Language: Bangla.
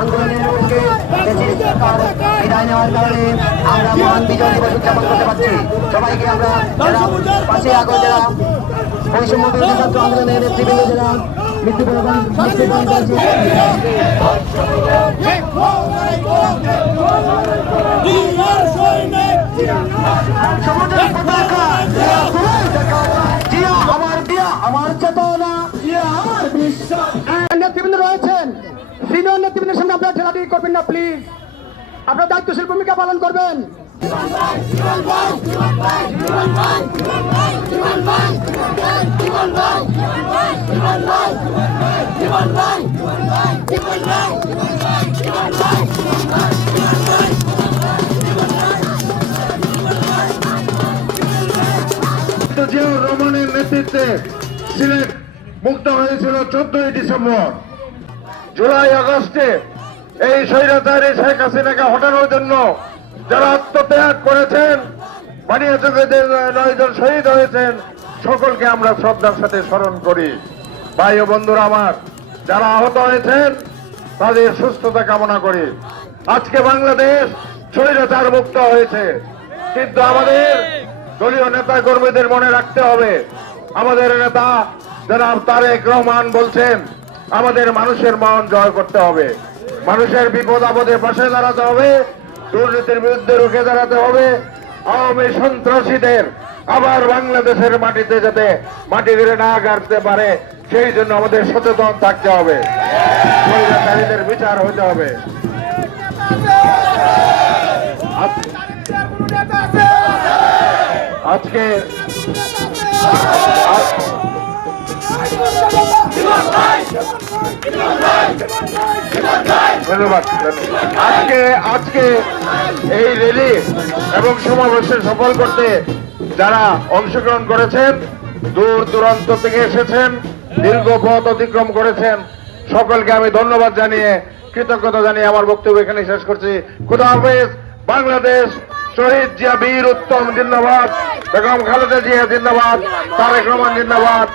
আন্দোলনের মুখে বিদায় নেওয়ার কারণে আমরা মহান বিজয় দিবস উদযাপন করতে পারছি। সবাইকে আমরা 5ই আগস্ট যারা বৈষম্য বিরোধী ছাত্র আন্দোলনের নেতৃবৃন্দ যারা মৃত্যুবরণ করেছে আমার চেতনা আমার বিশ্বাস নেতৃবৃন্দ রয়েছেন। সিনিয়র নেতৃবৃন্দের সামনে আপনারা ঠেলাঠি করবেন না প্লিজ, আপনার দায়িত্বশীল ভূমিকা পালন করবেন। জিয়াউর রহমানের নেতৃত্বে সিলেট মুক্ত হয়েছিল 14ই ডিসেম্বর। জুলাই আগস্টে এই স্বৈরাচারী শেখ হাসিনাকে হটানোর জন্য যারা আত্মত্যাগ করেছেন, বানিয়াচকে 9 জন শহীদ হয়েছেন, সকলকে আমরা শ্রদ্ধার সাথে স্মরণ করি। ভাই ও বন্ধুরা আমার, যারা আহত হয়েছেন তাদের সুস্থতা কামনা করি। আজকে বাংলাদেশ স্বৈরাচার মুক্ত হয়েছে, কিন্তু আমাদের দলীয় নেতা কর্মীদের মনে রাখতে হবে, আমাদের নেতা জনাব তারেক রহমান বলছেন আমাদের মানুষের মন জয় করতে হবে, মানুষের বিপদ আপদে পাশে দাঁড়াতে হবে, দুর্নীতির বিরুদ্ধে রুখে দাঁড়াতে হবে, আওয়ামী সন্ত্রাসীদের আবার বাংলাদেশের মাটিতে যাতে মাটি ঘিরে না গাড়তে পারে সেই জন্য আমাদের সচেতন থাকতে হবে, স্বৈরাচারীদের বিচার হতে হবে। আজকে ধন্যবাদ। আজকে এই র্যালি এবং সমাবেশে সফল করতে যারা অংশগ্রহণ করেছেন, দূর দূরান্ত থেকে এসেছেন, দীর্ঘ পথ অতিক্রম করেছেন, সকলকে আমি ধন্যবাদ জানিয়ে কৃতজ্ঞতা জানিয়ে আমার বক্তব্য এখানে শেষ করছি। খুদা হাফেজ। বাংলাদেশ শহীদ জিয়া বীর উত্তম জিন্দাবাদ, বেগম খালেদা জিয়া জিন্দাবাদ, তারেক রহমান জিন্দাবাদ।